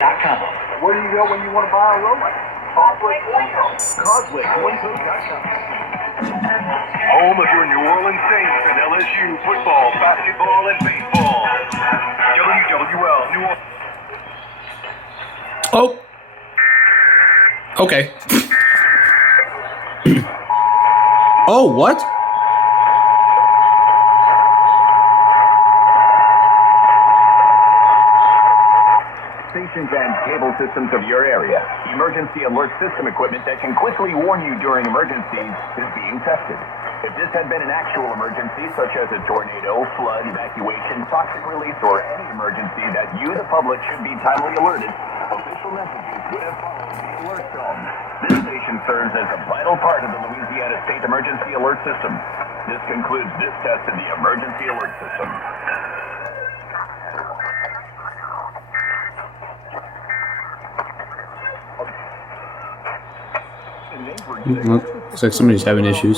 Where do you go when you want to buy a Rolex? CausewayCoinCo.com. Home of your New Orleans Saints and LSU football, basketball, and baseball. WWL New Orleans. Oh. Okay. Oh, what? Stations and cable systems of your area. Emergency alert system equipment that can quickly warn you during emergencies is being tested. If this had been an actual emergency, such as a tornado, flood, evacuation, toxic release, or any emergency that you, the public, should be timely alerted, official messages would have followed the alert tone. This station serves as a vital part of the Louisiana State Emergency Alert System. This concludes this test of the Emergency Alert System. Looks like somebody's having issues.